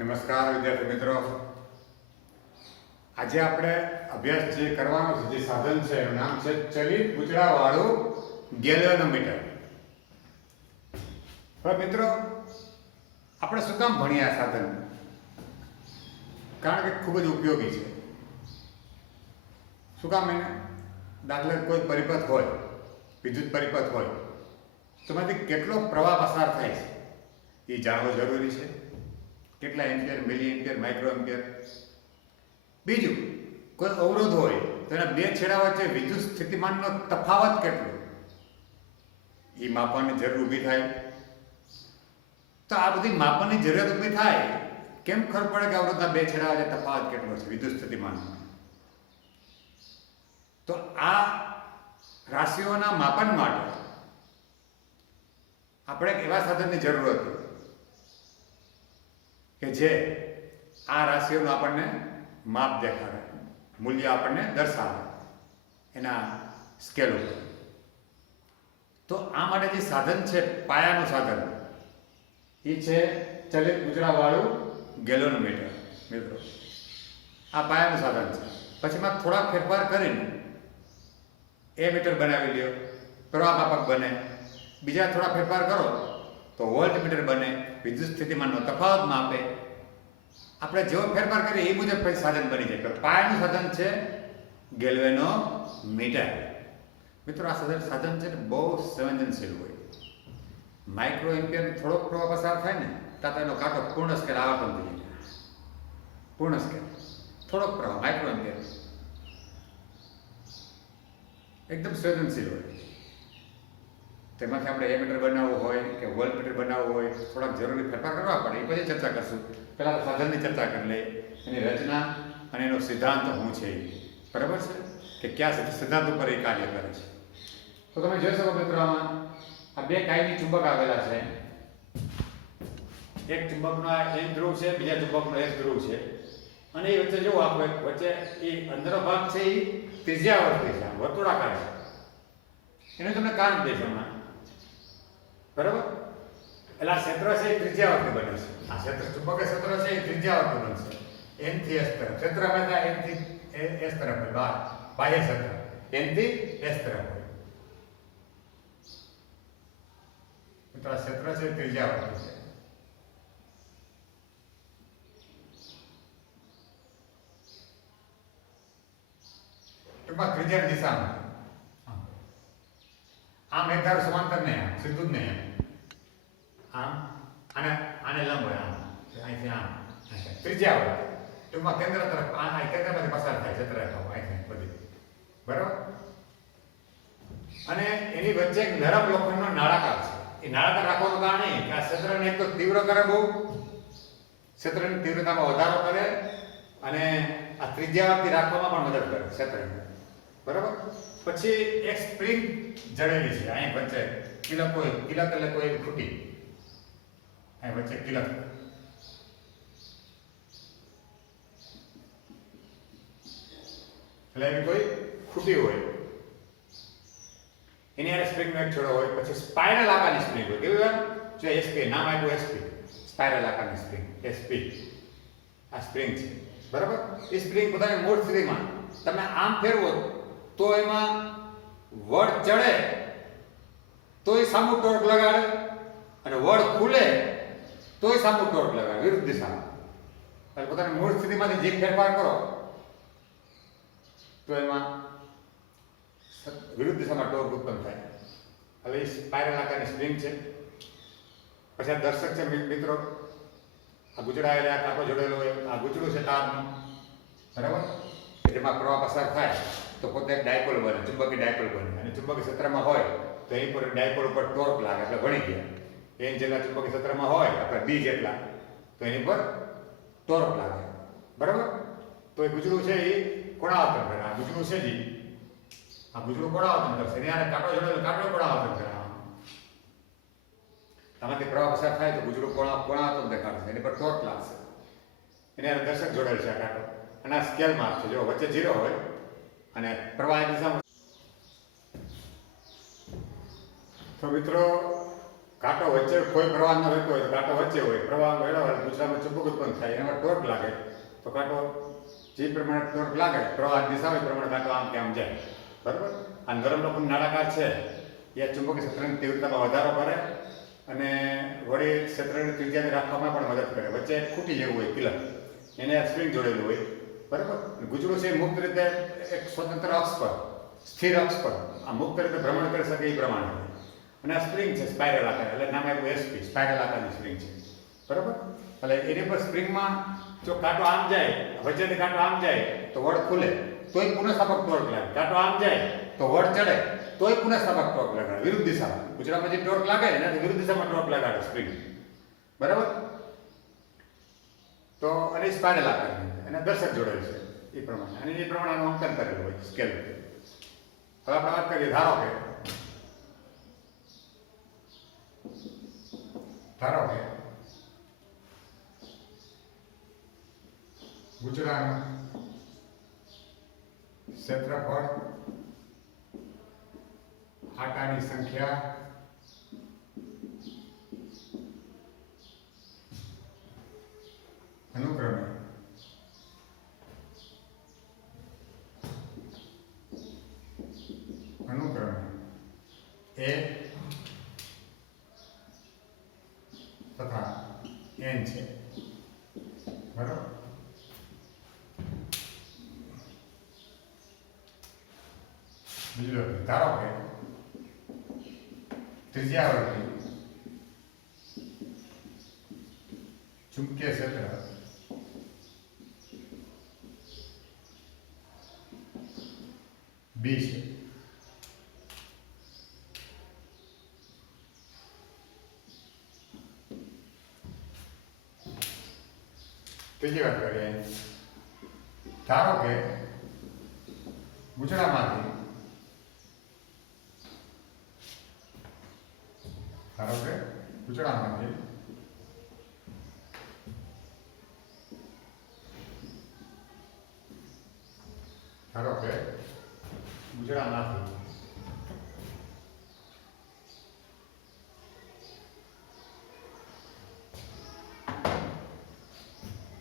નમસ્કાર વિદ્યાર્થી મિત્રો, આજે આપણે અભ્યાસ જે કરવાનો છે, જે સાધન છે એનું નામ છે ચલિત પૂંછડાવાળું ગેલ્વેનોમીટર. હવે મિત્રો, આપણે શું કામ ભણીએ આ સાધન? કારણ કે ખૂબ જ ઉપયોગી છે. શું કામ? એને દાખલા કોઈ પરિપથ હોય, વિદ્યુત પરિપથ હોય, તો એમાંથી કેટલો પ્રવાહ પસાર થાય છે એ જાણવું જરૂરી છે. કેટલા એમ્પિયર, મિલી એમ્પિયર, માઇક્રો એમ્પિયર. બીજું, કોઈ અવરોધ હોય તો એના બે છેડા વચ્ચે વિદ્યુત સ્થિતિમાનનો તફાવત કેટલો એ માપવાની જરૂર ઊભી થાય. તો આ બધી માપવાની જરૂરિયાત ઊભી થાય, કેમ ખબર પડે કે અવરોધના બે છેડા વચ્ચે તફાવત કેટલો છે વિદ્યુત સ્થિતિમાનનો? તો આ રાશિઓના માપન માટે આપણે એક એવા સાધનની જરૂર હતી કે જે આ રાશિઓનું આપણને માપ દેખાડે, મૂલ્ય આપણને દર્શાવે એના સ્કેલ ઉપર. તો આ માટે જે સાધન છે, પાયાનું સાધન, એ છે ચલિત પૂંછડાવાળું ગેલ્વેનોમીટર. મિત્રો, આ પાયાનું સાધન છે. પછી એમાં થોડા ફેરફાર કરીને મીટર બનાવી લ્યો, પ્રવાહ માપક બને. બીજા થોડા ફેરફાર કરો તો વોલ્ટમીટર બને, વિદ્યુત સ્થિતિમાનનો તફાવત માપે. આપણે જેવો ફેરફાર કરીએ એ મુજબ પછી સાધન બની જાય. તો પાયાનું સાધન છે ગેલ્વેનોમીટર. મિત્રો, આ સાધન છે ને બહુ સંવેદનશીલ હોય. માઇક્રો એમ્પિયર થોડોક પ્રવાહ પસાર થાય ને ત્યાં તો એનો કાંટો પૂર્ણ સ્કેલ આવર્તન થઈ જાય. પૂર્ણ સ્કેલ થોડોક પ્રવાહ માઇક્રો એમ્પિયર એકદમ સંવેદનશીલ હોય. તેમાંથી આપણે મીટર બનાવવું હોય કે વોલ્ટમીટર બનાવવું હોય, થોડાક જરૂરી ફેરફાર કરવા પડે. એ પછી ચર્ચા કરશું. પહેલાં તો સાધનની ચર્ચા કરી લઈએ, એની રચના અને એનો સિદ્ધાંત શું છે. બરાબર છે કે કયા સિદ્ધાંત ઉપર એ કાર્ય કરે છે. તો તમે જોઈ શકો મિત્રો, આમાં આ બે કાયમી ચુંબક આવેલા છે. એક ચુંબકનો આ N ધ્રુવ છે, બીજા ચુંબકનો S ધ્રુવ છે. અને એ વચ્ચે જો આપણે વચ્ચે એ અંદરનો ભાગ છે એ ત્રિજ્યાવર્તી છે, વર્તુળાકાર છે. એનું તમને કારણ દઈશ હમણાં. બરાબર? એટલે આ ક્ષેત્ર છે એ ત્રિજ્યાવર્તી બને છે. આ ક્ષેત્ર ચુંબકીય ક્ષેત્ર છે એ ત્રિજ્યાવર્તી બનશે. N થી S તરફ ક્ષેત્ર હંમેશા N થી S તરફ હોય, બહાર બાહ્ય ક્ષેત્ર N થી S તરફ હોય. મિત્રો, આ ક્ષેત્ર છે ત્રિજ્યાવર્તી છે. ટૂંકમાં ત્રિજ્યાની દિશામાં આમ એક ધારો સમાંતર નહીં, આમ સીધું જ નહીં, આમ આને લંબ હોય, આમ અહીંથી આમ ત્રિજ્યાવર્તી. ટૂંકમાં કેન્દ્ર તરફ આ કેન્દ્રમાંથી પસાર થાય ક્ષેત્ર રેખાઓ અહીંથી બધી. બરાબર? અને એની વચ્ચે એક નરમ લોખંડનો નળાકાર છે. એ નળાકાર રાખવાનું કારણ એ કે આ ક્ષેત્રને એક તો તીવ્ર કરે, બહુ ક્ષેત્રની તીવ્રતામાં વધારો કરે, અને આ ત્રિજ્યાવર્તી રાખવામાં પણ મદદ કરે ક્ષેત્રને. બરાબર? પછી એક સ્પ્રિંગ જડેલી છે અહીં વચ્ચે, કિલક એટલે કોઈ ખૂટી, અહીં વચ્ચે કિલક. એટલે એની કોઈ ખૂટી હોય, એની આ સ્પ્રિંગનો એક છેડો હોય. પછી સ્પાઇરલ આકારની સ્પ્રિંગ હોય. કેવી હોય? જો SP નામ આપ્યું, SP સ્પાઇરલ આકારની સ્પ્રિંગ, SP આ સ્પ્રિંગ છે. બરાબર? એ સ્પ્રિંગ પોતાની મૂળ સ્થિતિમાં તમે આમ ફેરવો તો એમાં વળ ચડે તો એ સામુ ટોર્ક લગાડે, અને વળ ખુલે તો એ સામુ ટોર્ક લગાડે વિરુદ્ધ દિશામાં. એટલે પોતાની મૂળ સ્થિતિમાંથી જે ફેરફાર કરો તો એમાં વિરુદ્ધ દિશામાં ટોર્ક ઉત્પન્ન થાય. હવે એ સ્પાઇરલ આકારની સ્પ્રિંગ છે. પછી આ દર્શક છે મિત્રો, આ ગુચડાયેલા આ કાંટો જોડેલો હોય, આ ગુચડું છે તારનું. બરાબર? જેમાં પ્રવાહ પસાર થાય તો પોતે એક ડાયપોલ બને, ચુંબકીય ડાયપોલ બને. અને ચુંબકીય ક્ષેત્રમાં હોય તો એની પર ડાયપોલ ઉપર ટોર્ક લાગે, એટલે ભણી ગયા. N જેટલા ચુંબકીય ક્ષેત્રમાં હોય આપણે B જેટલા, તો એની પર ટોર્ક લાગે. બરાબર? તો એ ગુચડું છે એ કોણાવર્તન કરે. આ ગુચડું છે જી, આ ગુચડું કોણાવર્તન કરશે. એની આને કાંટો જોડેલો, કાંટો કોણાવર્તન કરે. આમાંથી પ્રવાહ પસાર થાય તો ગુચડું કોણાવર્તન દેખાડશે, એની પર ટોર્ક લાગશે. એની આને દર્શક જોડેલ છે આ કાંટો. અને આ સ્કેલ માપ છે. જો વચ્ચે 0 હોય અને પ્રવાહ દિશામાં. તો મિત્રો, કાંટો વચ્ચે કોઈ પ્રવાહ ન રહેતો હોય તો કાંટો વચ્ચે હોય, પ્રવાહ વહેલો હોય ગુજરાતમાં ચુંબક ઉત્પન્ન થાય, એમાં ટોર્ક લાગે તો કાંટો જે પ્રમાણે ટોર્ક લાગે પ્રવાહ દિશા હોય પ્રમાણે કાંટો આમ કે આમ જાય, બરાબર. આ નરમ લોખંડ નળાકાર છે એ ચુંબકીય ક્ષેત્રની તીવ્રતામાં વધારો કરે અને વળી ક્ષેત્રની ત્રિજ્યાને રાખવામાં પણ મદદ કરે. વચ્ચે એક ખૂટી જેવું હોય પિલર, એને સ્પ્રિંગ જોડેલું હોય, બરાબર. ગુજરું છે મુક્ત રીતે એક સ્વતંત્ર અક્ષ પર, સ્થિર અક્ષ પર આ મુક્ત રીતે ભ્રમણ કરી શકે એ પ્રમાણે. અને આ સ્પ્રિંગ છે સ્પાઇરલ આકાર, એટલે નામ આપ્યું એસપી, સ્પાઇરલ આકારની સ્પ્રિંગ છે, બરાબર. એટલે એની પર સ્પ્રિંગમાં જો કાંટો આમ જાય, વચ્ચેથી કાંટો આમ જાય તો વળ ખુલે તોય પુનઃસ્થાપક ટોર્ક લાગે, કાંટો આમ જાય તો વળ ચડે તોય પુનઃસ્થાપક ટોર્ક લાગે, વિરુદ્ધ દિશામાં. ગુજરાતમાં જે ટોર્ક લાગે એનાથી વિરુદ્ધ દિશામાં ટોર્ક લગાડે સ્પ્રિંગ, બરાબર. તો અને સ્પાઇરલ આકારની અને દર્શક જોડેલ છે એ પ્રમાણે, અને એ પ્રમાણે અંકન કરેલું હોય સ્કેલ. હવે આપણે વાત કરીએ, ધારો કે ગુજરાતનું ક્ષેત્રફળ, આટાની સંખ્યા, અનુક્રમે એ તથા n છે, બરાબર. બીજો ધારો કે ત્રિજ્યાવર્તી ચુંબકીય ક્ષેત્ર B છે. ત્રીજી વાત કરીએ, ધારો કે ગુજરાતમાંથી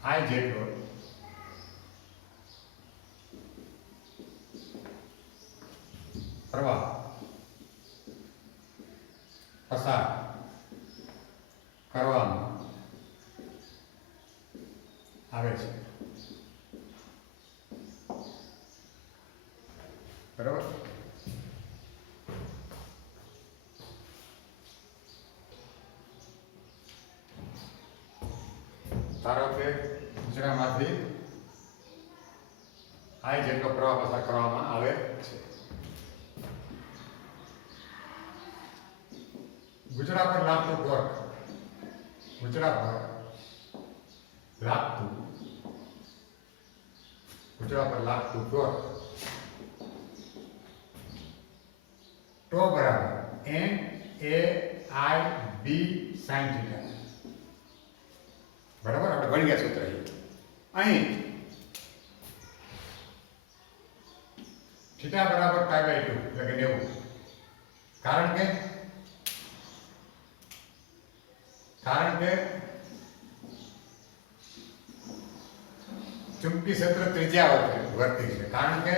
I જેટલો પ્રવાહ પસાર કરવામાં આવે છે, બરાબર. ધારો કે ગુજરાતમાંથી I જેટલો પ્રવાહ પસાર કરવામાં આવે છે. ગુજરાત પર લાગતું ટોર્ક, ગુજરાત પર લાગતું ટોર્ક ટો બરાબર NAIB sin θ, બરાબર. આપણે ભણી ગયા સૂત્ર અહીં θ બરાબર π/2 એટલે કે 90. કારણ કે ચુંબકીય ક્ષેત્ર ત્રિજ્યાવર્તી છે. કારણ કે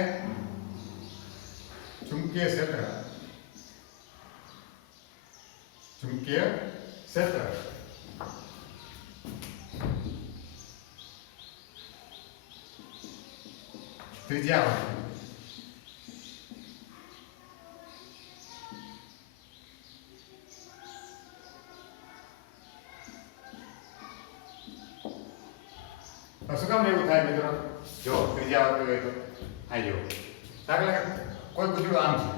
ચુંબકીય ક્ષેત્ર ત્રિજ્યાવર્તી. શું કામ એવું થાય મિત્રો? જો ત્રિજ્યાવર્તી હોય તો આ જો દાખલા કે કોઈ ગુજરું આમ છે,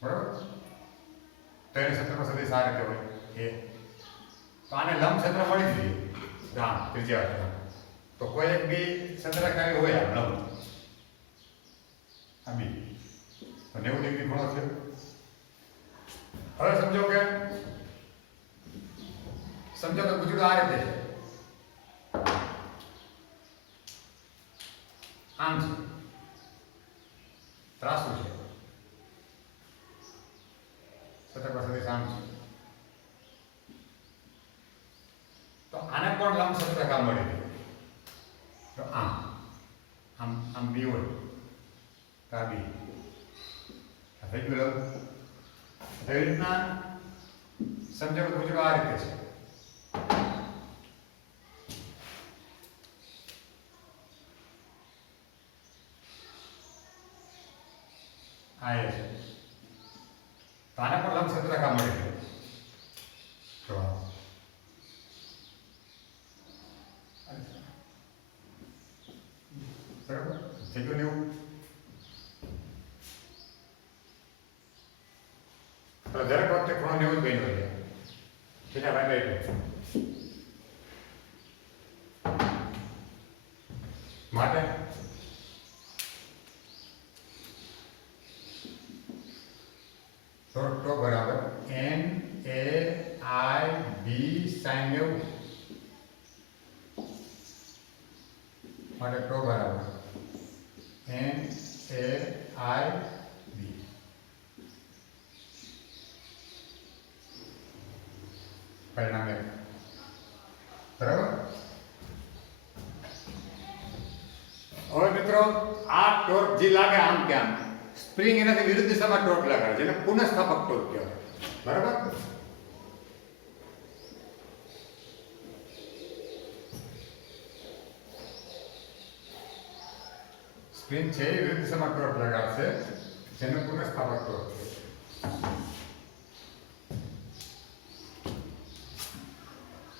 બરાબર. તો એને ક્ષેત્રફળ સદિશ આ રીતે હોય એ, તો આને લંબ ક્ષેત્ર મળી જ જોઈએ આમ ત્રિજ્યાવર્તી. તો કોઈ એક બી ક્ષેત્રકાય હોય આમ લંબ આ બી, તો 90 ડિગ્રી ખૂણો છે. હવે સમજો કે ગુજરું આ રીતે છે, આમ છે, ત્રાસુ છે, સતર્ક સદિશ આમ છે. તો આને પણ લંબ સતર્કા મળી ગઈ. તો આમ આમ આમ બી હોય તો આ બી થઈ ગયું લંબ. એવી રીતના સમજો ગુજરાત આ રીતે છે. આ એ છે. તો આને પણ લંબ સતર્કા મળી ગઈ. તો બરાબર થઈ ગયું ને એવું. તો દરેક વખતે ખૂણો 90 જ બન્યો હોય થીટા ભાઈ માટે તો બરાબર n a I b sin 90 માટે તો બરાબર n a I b. પરિણામ બરાબર. હવે મિત્રો આ ટોર્ક જે લાગે આમ કે આમ સ્પ્રિંગ એનાથી વિરુદ્ધ દિશામાં ટોર્ક લગાડે છે, જેને પુનઃસ્થાપક ટોર્ક કહેવાય. બરાબર. સ્પ્રિંગ છે એ વિરુદ્ધ દિશામાં ટોર્ક લગાડશે, જેને પુનઃસ્થાપક ટોર્ક કહેવાય.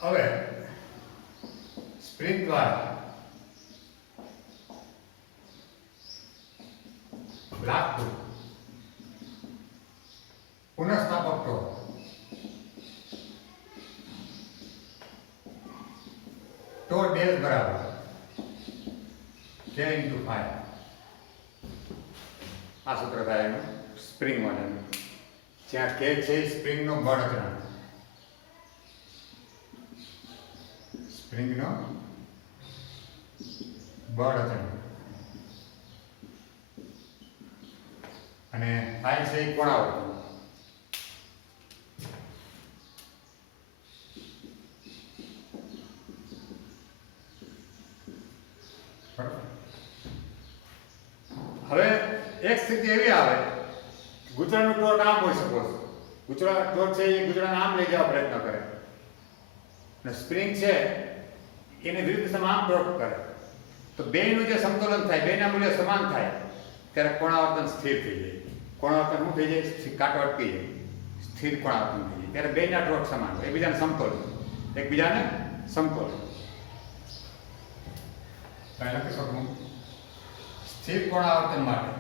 હવે સ્પ્રિંગ દ્વારા લાગતું પુનઃસ્થાપક ટોર્ક ટો ડેલ બરાબર k × 5. આ સૂત્ર થાય એનું સ્પ્રિંગ માટેનું, જ્યાં k છે સ્પ્રિંગનો બળ અચળાંક. સ્પ્રિંગનો બળ અચળાંક અને ફાઈ છે એ કોણાવર્ત. હવે એક સ્થિતિ એવી આવે ગુજરાતનું ટોર્ક આમ હોઈ શકો છો. ગુજરાત ટોર્ક છે એ ગુજરાતને આમ લઈ જવા પ્રયત્ન કરે અને સ્પ્રિંગ છે એને વિરુદ્ધ દિશામાં આમ ટોર્ક કરે. તો બેયનું જે સમતોલન થાય, બેયના મૂલ્ય સમાન થાય ત્યારે કોણાવર્તન સ્થિર થઈ જાય. કોણાવર્તન શું થઈ જાય? કાંટો અટકી જાય, સ્થિર કોણાવર્તન થઈ જાય. ત્યારે બેયના ટોર્ક સમાન હોય, એકબીજાને સમતોલ. લખી શકું સ્થિર કોણાવર્તન માટે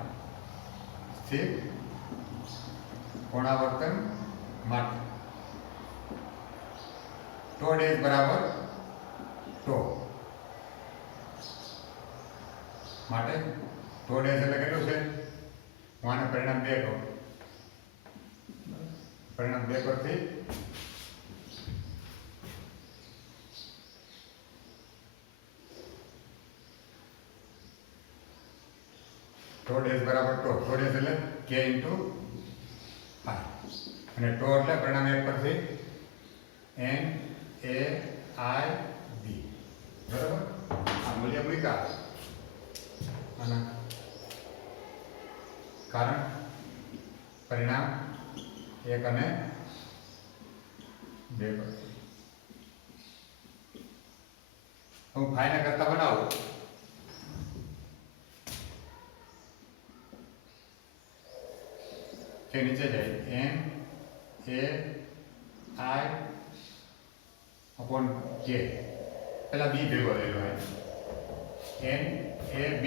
ટો ડેશ બરાબર ટો માટે ટો ડેશ એટલે કેટલું છે? હું આને પરિણામ 2 કહું. પરિણામ 2 પરથી ટો ડેશ બરાબર ટો ડેશ એટલે k × 5 અને ટો એટલે પરિણામ 1 પરથી n a I b. બરાબર. આ મૂલ્ય મૂક્યા આના કારણ પરિણામ 1 અને 2 પરથી હું ફાઈને કરતા બનાવું. કે નીચે જાય n a I upon k. પેલા b ભેગો થયેલો હોય n a b.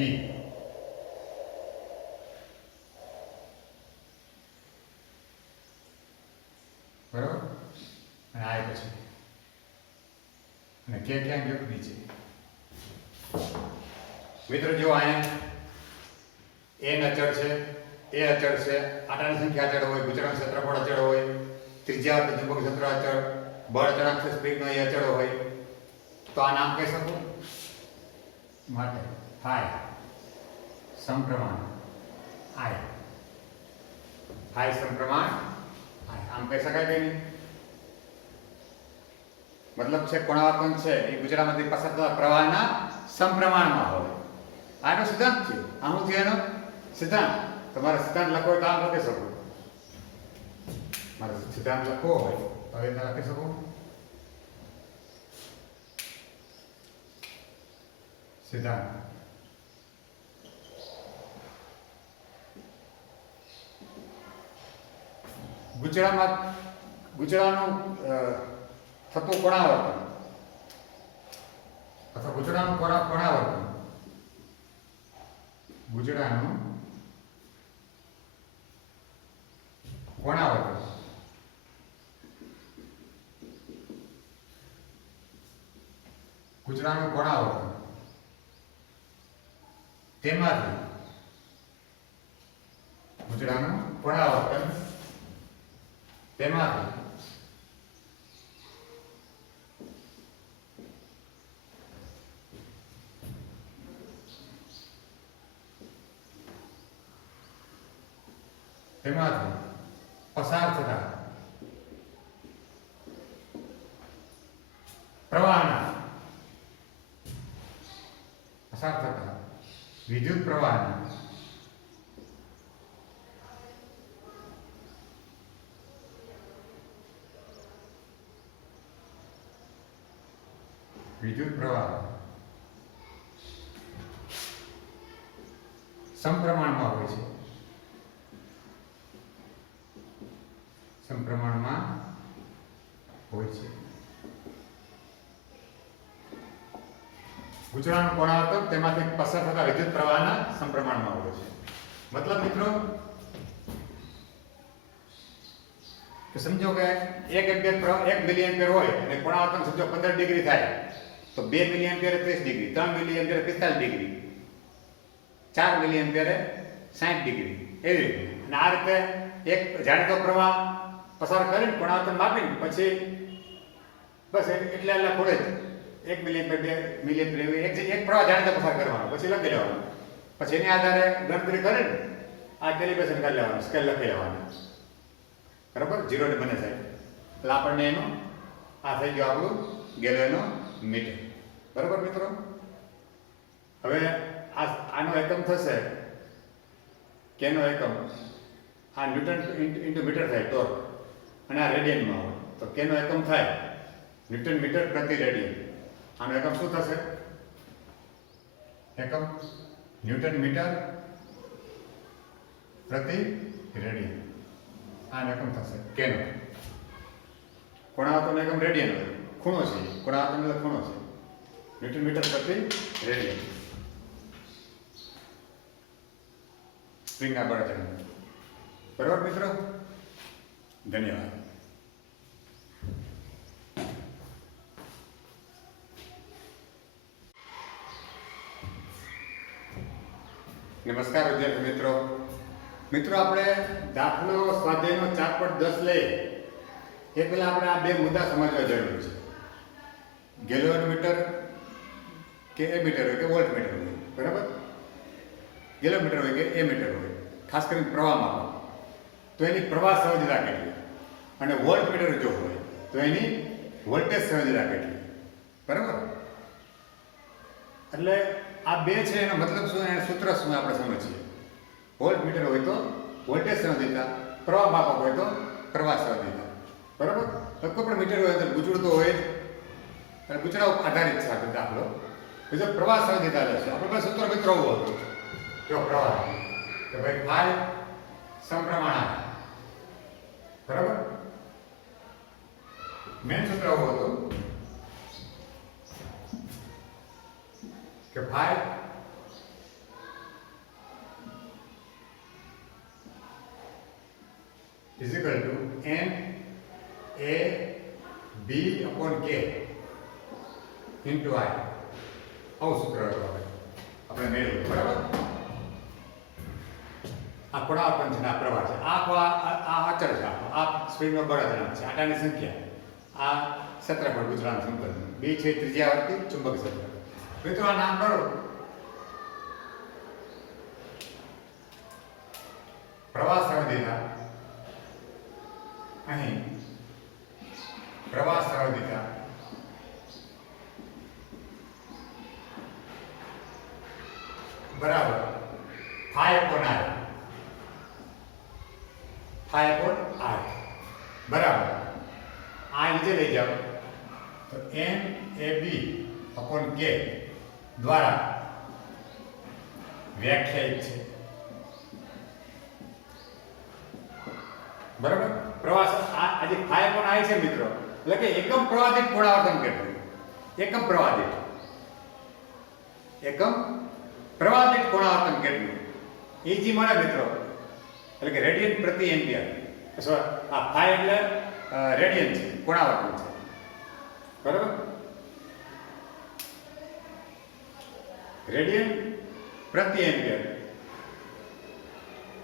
બરાબર. અને આ પછી અને કે ક્યાં ગયો? નીચે. મિત્રો જો અહીંયા n અચળ છે, a અચળ છે, આટાની સંખ્યા અચળ હોય, ગુજરાતનું ક્ષેત્રફળ અચળ હોય, ત્રિજ્યા ચુંબક ક્ષેત્ર અચળ, બળ અચળાંક સ્પ્રિંગનો એ અચળ હોય, તો આ નામ કહી શકું માટે ફાઈ સમપ્રમાણ I. ફાઈ સમપ્રમાણ I. આમ કહી શકાય કે નહીં? મતલબ છે કોણાવર્તન છે એ ગુજરાતમાંથી પસાર થતા પ્રવાહના સમપ્રમાણમાં હોય. આનો સિદ્ધાંત છે. આ શું છે એનો સિદ્ધાંત? તમારે સિદ્ધાંત લખવો હોય તો આમ લખી શકો. મારે સિદ્ધાંત લખવો હોય તો હવે લખી શકો. સિદ્ધાંત ગુજરાતનું થતું કોણાવર્તન અથવા ગુજરાતનું કોણાવર્તન ગુજરાતનું કોણાવર્તન ગુજરાતનું કોણાવર્તન તેમાંથી ગુજરાતનું કોણાવર્તન તેમાંથી પસાર થતા પ્રવાહના વિદ્યુત પ્રવાહના વિદ્યુત પ્રવાહ સમપ્રમાણમાં હોય છે. સમપ્રમાણમાં હોય છે. ગુજરાતનું કોણાવર્તન તેમાંથી પસાર થતા વિદ્યુત પ્રવાહના સમપ્રમાણમાં હોય છે. મતલબ મિત્રો કે સમજો કે 1 મિલી એમ્પિયર હોય અને કોણાવર્તન સમજો 15 ડિગ્રી થાય તો 2 મિલી એમ્પિયર 30 ડિગ્રી, 3 મિલી એમ્પિયર 45 ડિગ્રી, 4 મિલી એમ્પિયર 60 ડિગ્રી એવી રીતે. અને આ રીતે એક જાણીતો પ્રવાહ પસાર કરીને કોણાવર્તન માપીને પછી બસ એટલા ખોડે જ 1 મિલી એમ્પિયર 2 મિલી એમ્પિયર એક પ્રવાહ જાણીતો પસાર કરવાનો, પછી લખી લેવાનો, પછી એની આધારે ગણતરી કરીને આ કેલિબ્રેશન કરી લેવાનું, સ્કેલ લખી લેવાનું. બરાબર? 0 ને બને સાહેબ એટલે આપણને એનું આ થઈ ગયું આપણું ગેલોનોમીટર. બરાબર મિત્રો? હવે આનો એકમ થશે કેનો એકમ? આ ન્યૂટન ઇન્ટુ મીટર થાય ટોર્ક, અને આ રેડિયનમાં હોય તો કેનો એકમ થાય ન્યૂટન મીટર પ્રતિ રેડિયન. આનો એકમ શું થશે? એકમ ન્યૂટન મીટર પ્રતિ રેડિયન. આનો એકમ થશે કેનો. કોણાવર્તનનો એકમ રેડિયન હોય, ખૂણો છે, કોણાવર્તનનો ખૂણો છે, ન્યૂટન મીટર પ્રતિ રેડિયન. સ્પ્રિંગના બળતણ. બરાબર મિત્રો? ધન્યવાદ. નમસ્કાર વિદ્યાર્થી મિત્રો. મિત્રો આપણે દાખલો સ્વાધ્યાયનો 4.10 લઈએ એ પહેલા આપણે આ બે મુદ્દા સમજવા જરૂરી છે. ગેલોમીટર કે એમીટર હોય કે વોલ્ટમીટર હોય, બરાબર? ગેલોમીટર હોય કે એમીટર હોય, ખાસ કરીને પ્રવાહ માપો તો એની પ્રવાહ સંવેદનતા કેટલી, અને વોલ્ટમીટર જો હોય તો એની વોલ્ટેજ સંવેદનતા કેટલી. બરાબર? એટલે આ બે છે એનો મતલબ શું, એનું સૂત્ર શું આપણે સમજીએ. વોલ્ટમીટર હોય તો વોલ્ટેજ સંવેદનતા, પ્રવાહ માપક હોય તો પ્રવાહ સંવેદનતા. બરાબર? તો કોઈ પણ મીટર હોય તો ગુચડતો હોય અને ગુચડા ઉપર આધારિત છે આ દાખલો. બીજો પ્રવાહ સંવેદનતા લેશે. આપણે પાસે સૂત્ર મિત્રો આવું હતું, જો પ્રવાહ કે ભાઈ ફાઈ સમપ્રમાણ. બરાબર? મેન સૂત્ર આવું હતું કે phi is equal to n a b upon k into I. આવું સૂત્ર હતું આપણે મેળવ્યું. બરાબર? આ કોણાવર્તન છે, આ પ્રવાહ છે, આ અચળ છે, આ સ્પ્રિંગનો બળતણ છે, આટાની સંખ્યા, આ ક્ષેત્રફળ ગુજરાતનું સમતલ, બી છે ત્રિજ્યાવર્તી ચુંબક ક્ષેત્ર. મિત્રો આ નામ કરો. પ્રવાહ સંવેદનતા અહીં પ્રવાહ સંવેદિતા બરાબર phi upon r બરાબર આ નીચે લઈ જાઓ તો NAB upon K દ્વારા વ્યાખ્યાયિત છે બરાબર પ્રવાસ આ જે phi upon I છે મિત્રો એટલે કે એકમ પ્રવાહ દીઠ પુનરાવર્તન કેટલું એકમ પ્રવાહ દીઠ પુનરાવર્તન કેટલું એ જે મળે મિત્રો એટલે કે રેડિયન પ્રતિ એમ્પિયર આ phi એટલે રેડિયન છે પુનરાવર્તન છે બરાબર રેડિયન પ્રતિ એમ્પિયર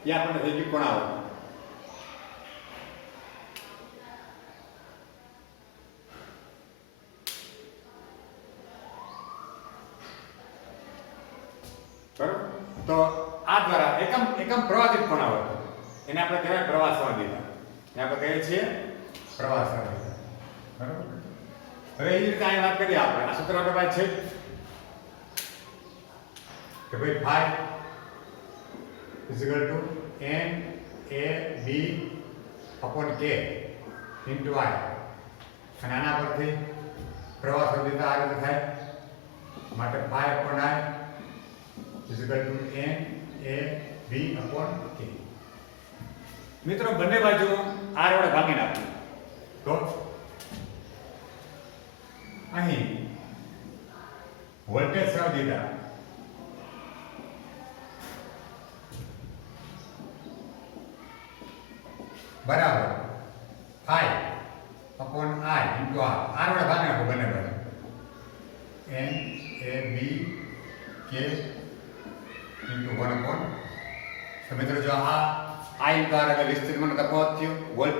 એ આપણને થઈ ગયું પુનરાવર્તન બરાબર તો આ દ્વારા એકમ પ્રવાહ દીઠ પુનરાવર્તન એને આપણે કહેવાય પ્રવાહ સંવેદિતા એને આપણે કહીએ છીએ પ્રવાહ સંવેદિતા બરાબર હવે એ રીતે અહીં વાત કરીએ આપણે આ સૂત્ર આપણી પાસે છે કે ભાઈ phi is equal to NAB upon K into I અને આના પરથી પ્રવાહ સંવેદિતા આ રીતે થાય માટે phi upon I is equal to NAB upon K મિત્રો બંને બાજુ r વડે ભાગી નાખો તો અહીં વોલ્ટેજ સંવેદિતા બરાબર phi upon I into r વડે ભાગી નાખો બંને બાજુ NAB K into 1 upon તો મિત્રો જો આ I into r એટલે વિસ્તૃતિમાં તફાવત થયો વોલ્ટ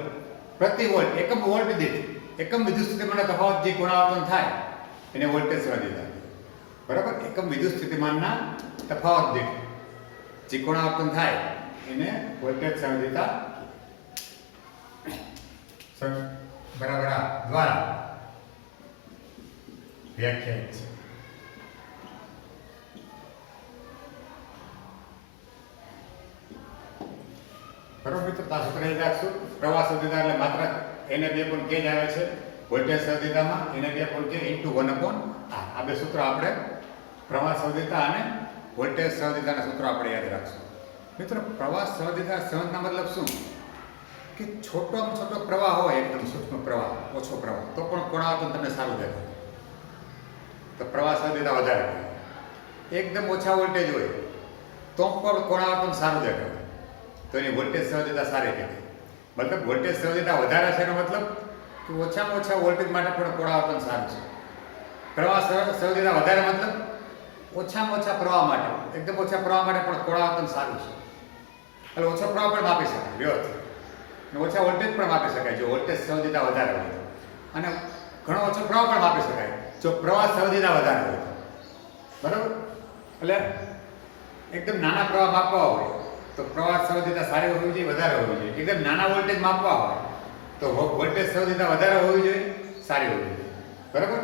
પ્રતિ વોલ્ટ એકમ વોલ્ટ દીઠ એકમ વિદ્યુત સ્થિતિમાનનો તફાવત જે ગુણાવર્તન થાય એને વોલ્ટેજ સંવેદિતા બરાબર એકમ વિદ્યુત સ્થિતિમાનના તફાવત દીઠ જે ગુણાવર્તન થાય એને વોલ્ટેજ સંવેદિતા બરાબર દ્વારા વ્યાખ્યાયિત છે બરાબર મિત્રો આ સૂત્ર યાદ રાખશું પ્રવાહ સંવેદિતા એટલે માત્ર NAB upon K જ આવે છે voltage સંવેદિતામાં NAB upon K into 1 upon R આ બે સૂત્રો આપણે પ્રવાહ સંવેદિતા અને વોલ્ટેજ સંવેદિતાના સૂત્રો આપણે યાદ રાખશું મિત્રો પ્રવાહ સંવેદિતા સંવેદના મતલબ શું કે છોટોમાં છોટો પ્રવાહ હોય એકદમ સૂક્ષ્મ પ્રવાહ ઓછો પ્રવાહ તો પણ પુનરાવર્તન તમને સારું દેખાય તો પ્રવાહ સંવેદિતા વધારે એકદમ ઓછા વોલ્ટેજ હોય તો પણ પુનરાવર્તન સારું દેખાય તો એની વોલ્ટેજ સંવેદિતા સારી કહેવાય મતલબ વોલ્ટેજ સંવેદિતા વધારે છે એનો મતલબ કે ઓછામાં ઓછા વોલ્ટેજ માટે પણ પુનરાવર્તન સારું છે પ્રવાહ સંવેદિતા વધારે મતલબ ઓછામાં ઓછા પ્રવાહ માટે એકદમ ઓછા પ્રવાહ માટે પણ પુનરાવર્તન સારું છે એટલે ઓછો પ્રવાહ પણ માપી શકાય વ્યવસ્થિત અને ઓછા વોલ્ટેજ પણ માપી શકાય જો વોલ્ટેજ સંવેદિતા વધારે હોય અને ઘણો ઓછો પ્રવાહ પણ માપી શકાય જો પ્રવાહ સંવેદિતા વધારે હોય બરાબર એટલે એકદમ નાના પ્રવાહ માપવા હોય તો પ્રવાહ સંવેદિતા સારી હોવી જોઈએ વધારે હોવી જોઈએ એકદમ નાના વોલ્ટેજ માપવા હોય તો વોલ્ટેજ સંવેદિતા વધારે હોવી જોઈએ સારી હોવી જોઈએ બરાબર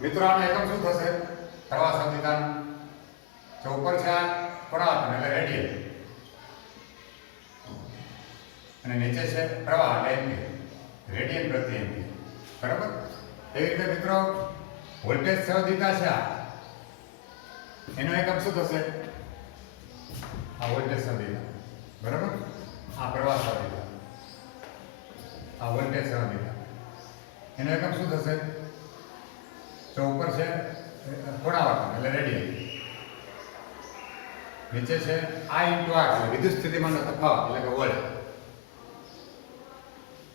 મિત્રો આનો એકમ શું થશે પ્રવાહ સંવેદિતાનું જો ઉપર છે પુનરાવર્તન એટલે રેડિયન અને નીચે છે પ્રવાહ એટલે એમ્પિયર રેડિયન પ્રતિ એમ્પિયર બરાબર એવી રીતે મિત્રો વોલ્ટેજ સંવેદિતા છે એનો એકમ શું થશે આ વોલ્ટેજ સંવેદિતા બરાબર આ પ્રવાહ સંવેદિતા આ વોલ્ટેજ સંવેદિતા એનો એકમ શું થશે તો ઉપર છે પુનરાવર્તન એટલે રેડિયન નીચે છે I into R એટલે વિદ્યુત સ્થિતિમાનનો તફાવત એટલે કે વોલ્ટ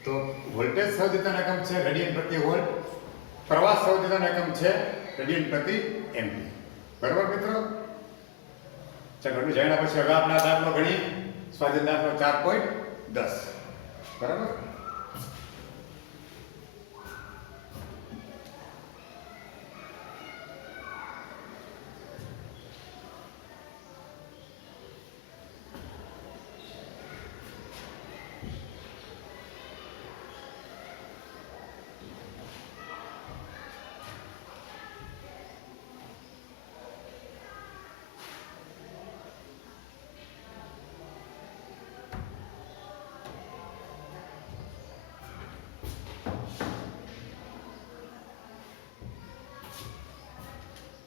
તો વોલ્ટેજ સંવેદિતાનો એકમ છે રેડિયન પ્રતિ વોલ્ટ પ્રવાહ સંવેદિતાનો એકમ છે રેડિયન પ્રતિ એમ્પિયર બરાબર મિત્રો ચાલો એટલું જાણ્યા પછી હવે આપણે દાખલો ગણીએ સ્વાધ્યાય દાખલો 4.10 બરાબર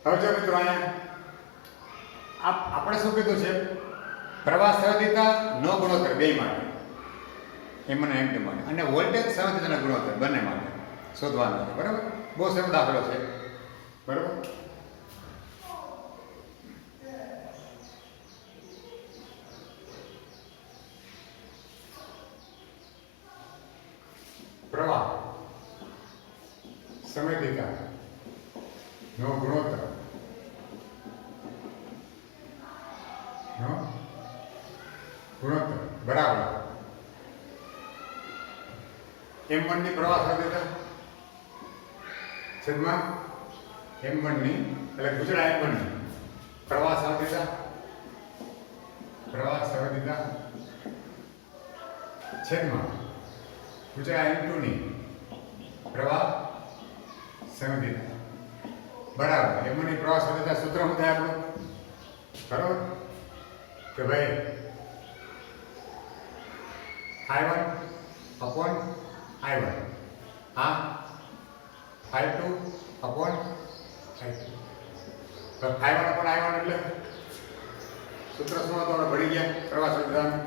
હવે જો મિત્રો અહીંયા આપણે શું કીધું છે, પ્રવાહ સંવેદિતા નો ગુણોત્તર બે માટે, એમ અને એમ માટે, અને વોલ્ટેજ સંવેદિતાના ગુણોત્તર બંને માટે શોધવાનું છે. બરાબર, બહુ સરળ દાખલો છે. બરાબર, પ્રવાહ સંવેદિતા નો ગુણોત્તર બરાબર M1 ની પ્રવાહ સંવેદિતા છેદમાં M1 ની, એટલે ગુજરાત M1 ની પ્રવાહ સંવેદિતા છેદમાં ગુજરાત M2 ની પ્રવાહ સંવેદિતા બરાબર. M1 ની પ્રવાહ સંવેદિતા સૂત્ર શું થાય આપણું? બરાબર કે ભાઈ I1 upon I1, આ I2 upon I2. તો I1 upon I1 એટલે સૂત્ર શું હતું? આપણે ભણી ગયા પ્રવાહ સંવેદિતાનું.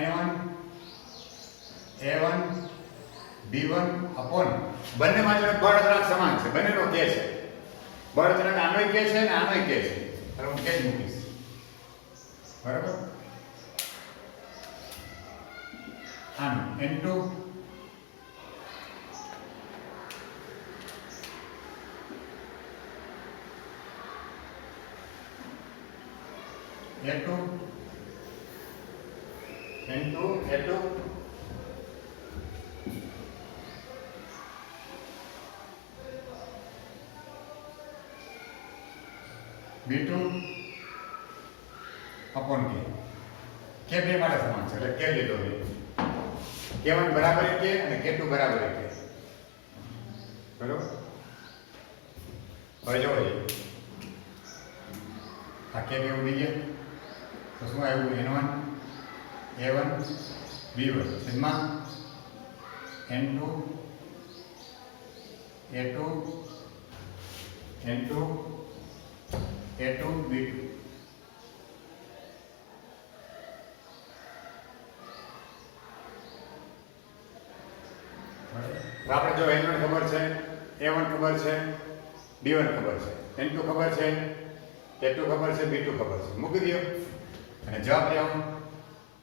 N1 A1 B1 upon, બંનેમાં જો બળ અચળાંક સમાન છે, બંનેનો કે છે. બળ અચળાંક આનોય કે છે ને આનોય કે છે, એટલે હું કે જ મૂકીશ. બરાબર, આનું N2 A2 N2 A2 B2 upon K બે માટે સમાન છે, એટલે K લીધો છે. K1 બરાબર K અને K2 બરાબર K. બરાબર, હવે જો આ K બે ઉડી ગયા તો શું આવ્યું? N1 A1 B1 છેદમાં N2 A2 N2 A2 B2. તો આપણે જો N1 ખબર છે, A1 ખબર છે, B1 ખબર છે, N2 ખબર છે, A2 ખબર છે, B2 ખબર છે, મૂકી દો અને જવાબ લેવો.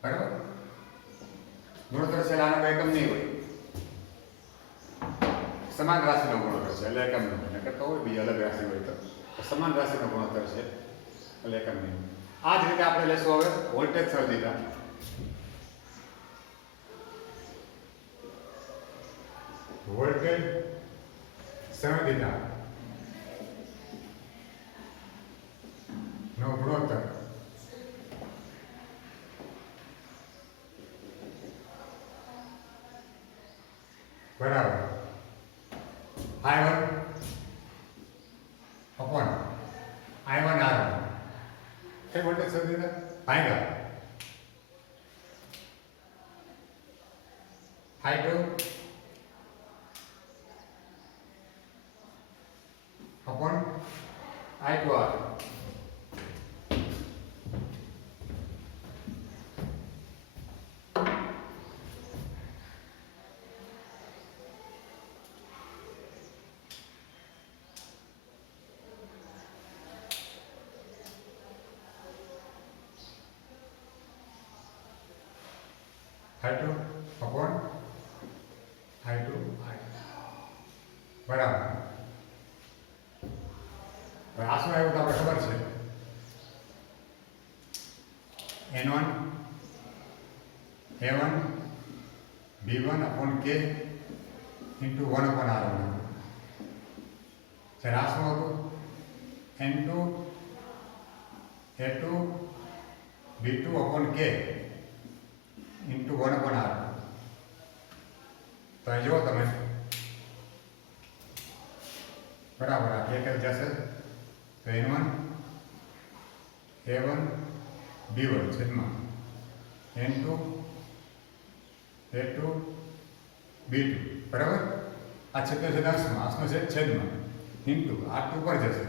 બરાબર, ગુણોત્તર છે આનો એકમ નહીં હોય, સમાન રાશિનો ગુણોત્તર છે એટલે એકમ નહીં હોય. કરતો હોય બીજી અલગ રાશિ હોય તો સમાન રાશિનો ગુણોત્તર છે એટલે એકમ નહીં. આ જ રીતે આપણે લેશું હવે વોલ્ટેજ સંવેદિતા. વોલ્ટેજ સંવેદિતા નો ગુણોત્તર બરાબર I1 upon I1 R1. કઈ વોલ્ટેજ સંવેદિતા ભાગ્યા I2 upon I2R. I2 upon I2 બરાબર. હવે આ શું આવ્યું તો આપણે ખબર છે, N1 A1 B1 upon K into 1 upon R1. Sir આ શું હતું? N2 A2 B2 upon K into 1 upon R. તો અહીં જુઓ તમે બરાબર આ એક જ જશે તો N1 A1 B1 છેદમાં N2 A2 B2 બરાબર. આ છેદનો છેદ અંશમાં, અંશનો છેદ છેદમાં, ઇન્ટુ R2 પર જશે,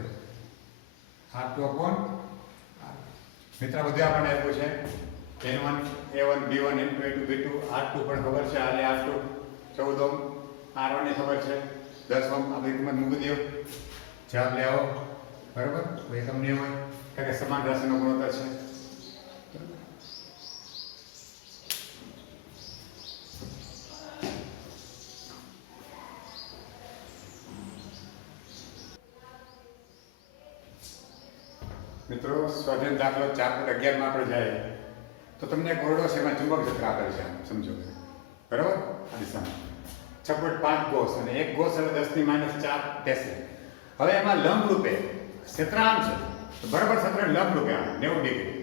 R2 અપોન મિત્ર બધું આપણને આપ્યું છે N1 A1 B1 N2 A2 B2 R2 પણ ખબર છે, R R2 14 ઓહ્મ, R1 ની ખબર છે 10 ઓહ્મ. આ બધી કિંમત મૂકી દો, જવાબ લે આવો. બરાબર, કોઈ એકમ નહીં હોય કારણ કે સમાન રાશિનો ગુણોત્તર છે. મિત્રો સ્વાધ્યાય દાખલો 4.11 માં આપણે જાય તો તમને એક ઓરડો છે, એમાં ચુંબક ક્ષેત્ર આપેલ છે, સમજો. બરાબર, આ દિશામાં 6.5 ગોસ અને એક ગોસ એટલે 10⁻⁴ થશે. હવે એમાં લંબ રૂપે ક્ષેત્ર આમ છે તો બરાબર ક્ષેત્ર લંબ રૂપે આમ 90 ડિગ્રી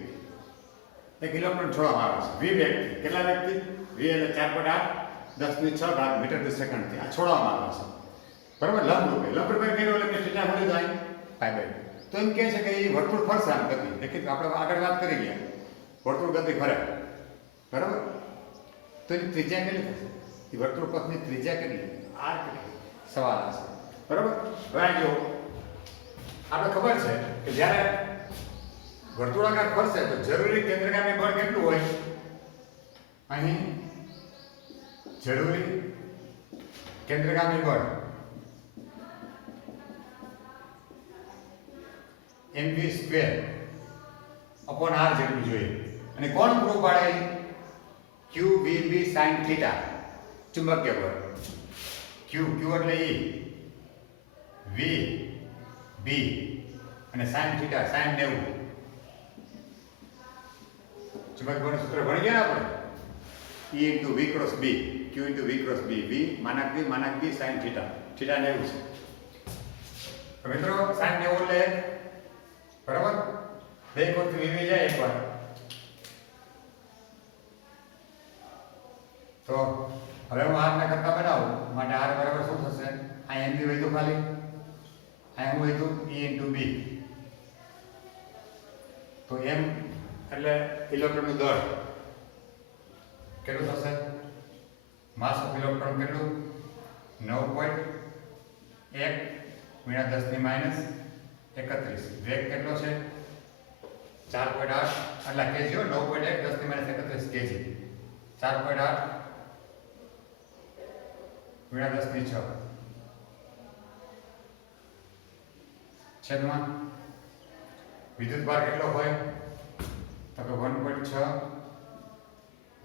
એક ઇલેક્ટ્રોન છોડવામાં આવે છે. વી વ્યક્તિ, કેટલા વ્યક્તિ? વી એટલે 4.8 10⁶ મીટર/સેકન્ડથી આ છોડવામાં આવે છે. બરાબર, લંબ રૂપે કર્યો એટલે થીટા મળી જાય π/2. તો એમ કહે છે કે એ વર્તુળ ફરશે આમ ગતિ. દેખીએ આપણે આગળ વાત કરી ગયા, વર્તુળ ગતિ ફરે. બરાબર, તો એની ત્રિજ્યા કેટલી થશે? એ વર્તુળ પથની ત્રિજ્યા કેટલી? R કેટલી? સવાલ હશે. બરાબર, હવે આ જો આપણે ખબર છે કે જ્યારે વર્તુળાકાર ફરશે તો જરૂરી કેન્દ્રગામી બળ કેટલું હોય? અહીં જરૂરી કેન્દ્રગામી બળ mv² અપોન r જેટલું જોઈએ. અને કોણ પૂરું પાડે? qvb sin θ, ચુંબકીય બળ. q એટલે e, v b અને sin θ sin 90. ચુંબકીય બળનું સૂત્ર ભણી ગયા આપણે, e × v × b, q × v × b, v માનક b sin θ, θ 90 છે. તો મિત્રો sin 90 એટલે બરાબર, બે કોણથી વીવી જાય એકવાર તો હવે હું r ને કરતા બનાવું માટે r બરાબર શું થશે? અહીં mv વધ્યું, ખાલી અહીં હું વધ્યું e × b. તો m એટલે ઇલેક્ટ્રોનનું દળ કેટલું થશે? માસ ઓફ ઇલેક્ટ્રોન કેટલું? 9.1 × 10⁻31. વેગ કેટલો છે? 4.8 એટલે કેજી, 9.1 10⁻31 કેજી. 4.8 × 10⁶ છેદમાં વિદ્યુત ભાર કેટલો હોય? તો કે 1.6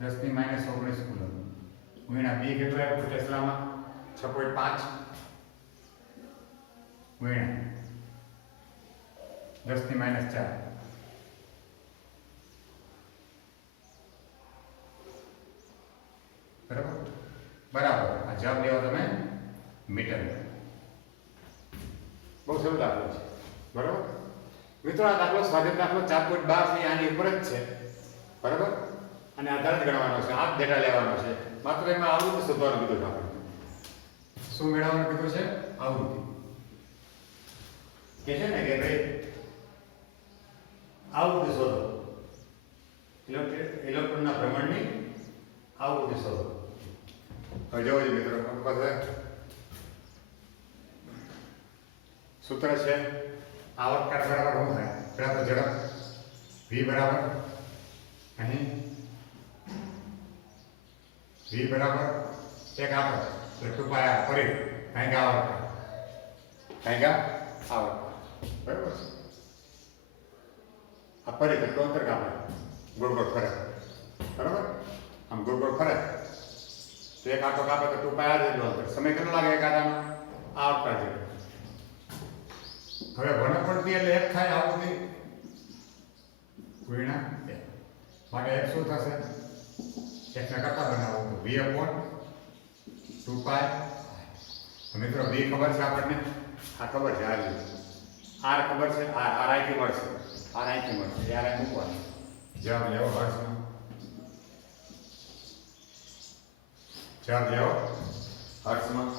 10⁻19 કુલમ ગુણ્યા b કેટલો આપ્યું ટેસ્લામાં? 6.5 ગુણ્યા 10⁻⁴. બરાબર, આ જવાબ લેવો તમે મીટર. બહુ સરળ દાખલો છે. બરાબર મિત્રો, આ દાખલો સ્વાધ્યાય દાખલો 4.12 છે, આની ઉપર જ છે. બરાબર, અને આધાર જ ગણવાનો છે, આ ડેટા લેવાનો છે. માત્ર એમાં આવૃત્તિ શોધવાનું કીધું છે આપણે. શું મેળવવાનું કીધું છે? આવૃત્તિ. કે છે ને કે ભાઈ આવૃત્તિ શોધો, ઇલેક્ટ્રોનના ભ્રમણની આવૃત્તિ શોધો. હવે જોવો મિત્રો, આપણી પાસે સૂત્ર છે આવર્તકાળ બરાબર શું થાય? પહેલા તો ઝડપ v બરાબર અહીં v બરાબર એક આંકડો એટલે 2πr ફરી કાંઈક આવર્તકાળ બરાબર. આ ફરી કેટલું અંતર કાપે? ગોળ ગોળ ફરે. બરાબર, આમ ગોળ ગોળ ફરે તો એક આંકડો કાપે તો 2πr જેટલું અંતર. સમય કેટલો લાગે એક આંકડાનો? આવર્તકાળ જેટલો. હવે ઘનફળથી એટલે એક થાય આવૃત્તિ ગુણ્યા 2 માટે એક શું થશે? એક ને કરતા બનાવો તો v અપોન 2π. મિત્રો v ખબર છે આપણને, આ ખબર છે, r ખબર છે, r અહીંથી મળશે, r અહીંથી મળશે, r અહીં મૂકવાનું. જવાબ લેવો હર્ષમાં, જવાબ લેવો હર્ષમાં.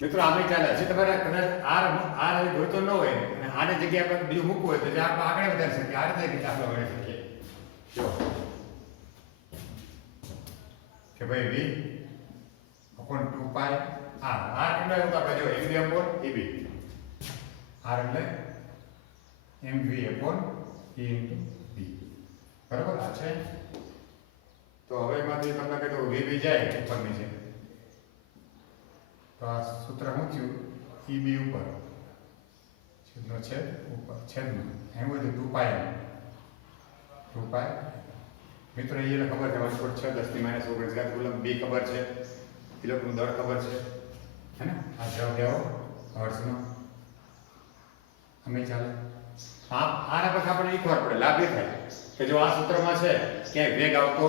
મિત્રો આમે ચાલે હજી તમારે કદાચ આર જોઈતો ન હોય અને આની જગ્યાએ આપણે બીજું મૂકવું હોય તો જે આપણે આગળ વધારી શકીએ આ રીતે દાખલો ગણી શકીએ જો કે ભાઈ v અપોન 2 પાઈ આર આર એટલે એવું આપણે જો mv અપોન ev આર એટલે mv upon e into v બરાબર આ છે તો હવે એમાંથી તમને કીધું v જાય ઉપરની છે તો આ સૂત્ર શું થયું EB ઉપર છેદનો છેદ ઉપર છેદમાં એમ બધું 2 પાઈ મિત્રો એને ખબર છે 1/6 10 ની -19 ઘાત કુલમ B ખબર છે ઇલેક્ટ્રોન દળ ખબર છે હે ને આ જવાબ દેવો હર્ટ્ઝનો અમે ચાલે આના પછી આપણે એક વાર પડે લાભ એ થાય કે જો આ સૂત્રમાં છે ક્યાંય વેગ આવતો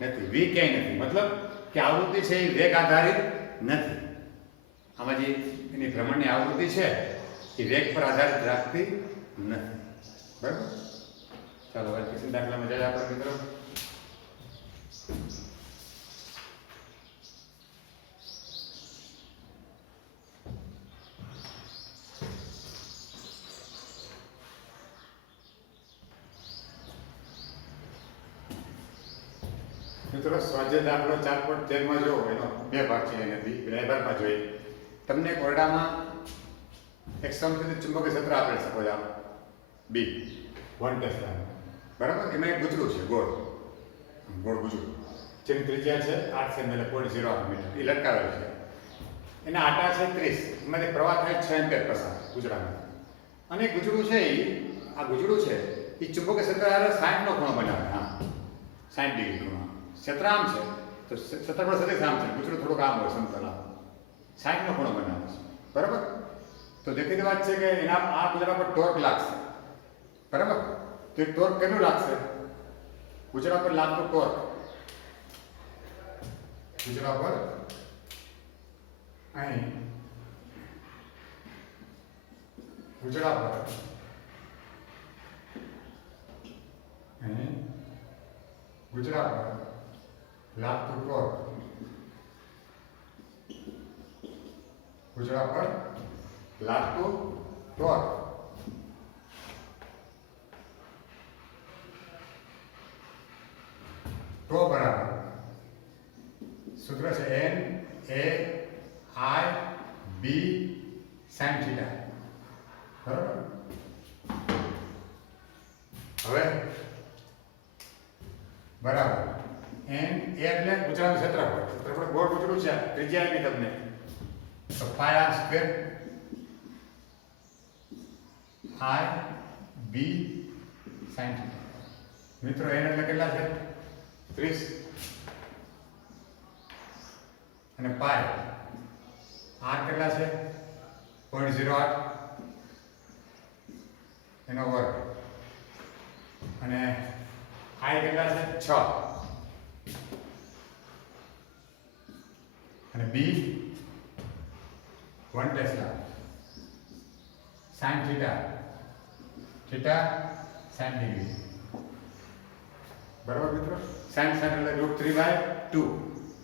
નથી v ક્યાંય નથી મતલબ કે આવૃત્તિ છે એ વેગ આધારિત નથી આમાં જે એની ભ્રમણની આવૃત્તિ છે એ વેગ પર આધારિત રાખતી નથી બરાબર ચાલો હવે કિશન દાખલામાં જઈએ આપણે મિત્રો મિત્રો સ્વાધ્યાય દાખલો 4.13 માં જોવો એનો બે ભાગ છે એને બે ભાગમાં જોઈએ તમને કોરડામાં એક સમકક્ષ ચુંબકીય ક્ષેત્ર આપેલ છે કોઈ B 1 ટેસ્લા બરાબર એમાં એક ગુજરું છે ગોળ ગુજરું જેની ત્રિજ્યા છે 8 સેમી એટલે 0.08 મીટર એ લટકાવેલ છે એના આટા છે 30 એમાંથી પ્રવાહ થાય 6 એમ્પિયર પસાર ગુજરામાં અને ગુજરું છે આ ગુજરું છે એ ચુંબકીય ક્ષેત્ર 60 નો ખૂણો બનાવે હા 60 ડિગ્રી ખૂણો ક્ષેત્ર આમ છે તો ક્ષેત્રફળ સદિશ આમ છે ગુજરું થોડુંક આમ હોય સમતલ આમ 60 નો ખૂણો બનાવે છે બરાબર તો દેખીતી વાત છે કે એના આ ગુજરા પર ટોર્ક લાગશે બરાબર તો એ ટોર્ક કેટલું લાગશે ગુજરા પર લાગતું ટોર્ક ગુજરા પર અહીં ગુજરા પર અહીં ગુજરા પર લાગતું ટોર્ક ગુજરા પર લાગતું ટોર્ક તો બરાબર સૂત્ર છે n a i b sin θ બરાબર હવે બરાબર n a એટલે ગુજરાતનું ક્ષેત્રફળ ગોળ ગુજરું છે ત્રિજ્યા આપી તમને તો પાઈ r square i b sin θ મિત્રો n એટલે કેટલા છે 30 અને પાઈ r કેટલા છે 0.08 એનો વર્ગ અને i કેટલા છે 6 અને b 1 tesla sin θ sin degree બરાબર મિત્રો sin એટલે √3/2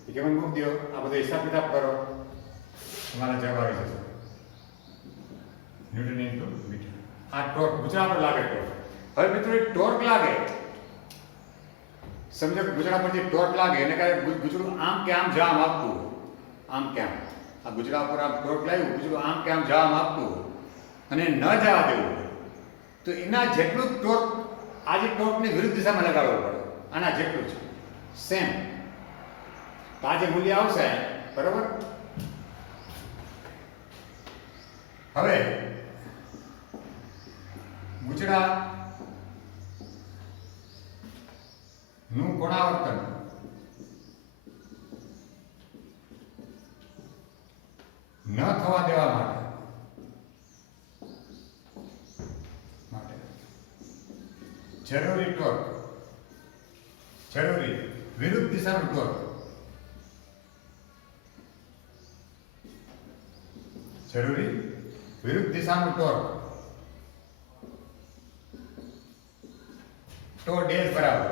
એ કેમ મૂક દો આ બધો હિસાબ કિતાબ કરો તમારા જવાબ આવી જશે ન્યૂટન ઇન્ટુ મીટર આ ટોર્ક ગુજરાત પર લાગે ટોર્ક હવે મિત્રો એ ટોર્ક લાગે સમજો કે ગુજરાત પર જે ટોર્ક લાગે એને કાંઈ ગુજરું આમ કે આમ જવા આપતું આમ કે આમ આ ગુજરાત પર આમ ટોર્ક લાવ્યું ગુજરું આમ કે આમ જવા આપતું અને ન જવા દેવું તો એના જેટલું ટોર્ક આ જે ટોર્કની વિરુદ્ધ દિશામાં લગાડવો પડે આના જેટલું છે સેમ તો આ જે મૂલ્ય આવશે બરાબર હવે ગુજરાત નું કોણાવર્તન ન થવા દેવા માટે જરૂરી ટોર્ક જરૂરી વિરુદ્ધ દિશાનું ટોર્ક જરૂરી વિરુદ્ધ દિશાનું ટોર્ક ટો ડેશ બરાબર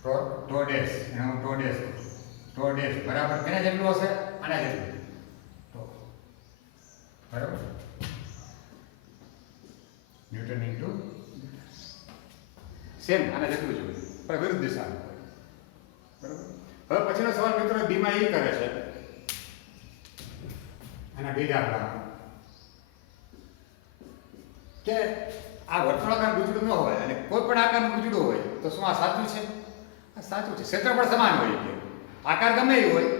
ટો ડેશ એનો ટો ડેશ ડેશ બરાબર કેના જેટલું હશે? આના જેટલું. તો બરાબર ન્યૂટન ઇન્ટુ સેમ આના જેટલું જ હોય પણ વિરુદ્ધ દિશામાં હોય. બરાબર. હવે પછીનો સવાલ મિત્રો બીમાં એ કરે છે આના બે દાખલામાં કે આ વર્તુળાકાર ગુંચડું ન હોય અને કોઈ પણ આકારનું ગુંચડું હોય તો શું આ સાચું છે? આ સાચું છે. ક્ષેત્રફળ સમાન હોય કે આકાર ગમે એ હોય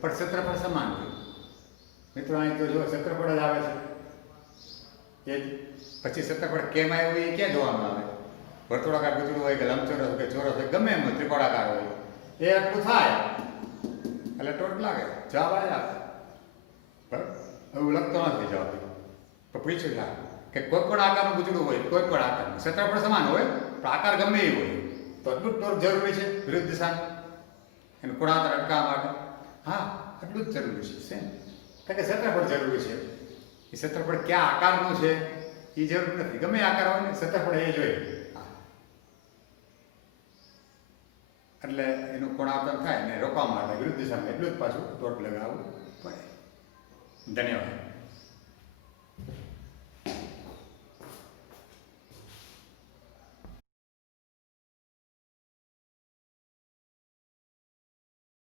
પણ ક્ષેત્રફળ સમાન હોય. મિત્રો અહીં તો જો ક્ષેત્રફળ જ આવે છે એ પછી ક્ષેત્રફળ કેમ આવ્યું એ ક્યાં જોવામાં આવે? વર્તુળાકાર ગુંચડું હોય કે લંબચોરસ કે ચોરસ હોય ગમે એમ ત્રિકોણાકાર હોય એ આટલું થાય એટલે ટોટ લાગે જવાબ આવ્યા. બરાબર એવું લખતો નથી જવાબ તો પૂછ્યું છે કે કોઈ પણ આકારનું ગુંચડું હોય કોઈ પણ આકારનું ક્ષેત્રફળ સમાન હોય પણ આકાર ગમે એ હોય તો એટલું જ ટોર્ક જરૂરી છે વિરુદ્ધ દિશામાં એનું ખૂણાંતર અટકાવવા માટે. હા એટલું જ જરૂરી છે સેમ કારણ કે ક્ષેત્રફળ જરૂરી છે. એ ક્ષેત્રફળ ક્યાં આકારનું છે એ જરૂર નથી ગમે આકાર હોય ને ક્ષેત્રફળ એ જોઈએ એટલે એનું ખૂણાંતર થાય ને રોકવા માટે વિરુદ્ધ દિશામાં એટલું જ પાછું ટોર્ક લગાવવું પડે. ધન્યવાદ.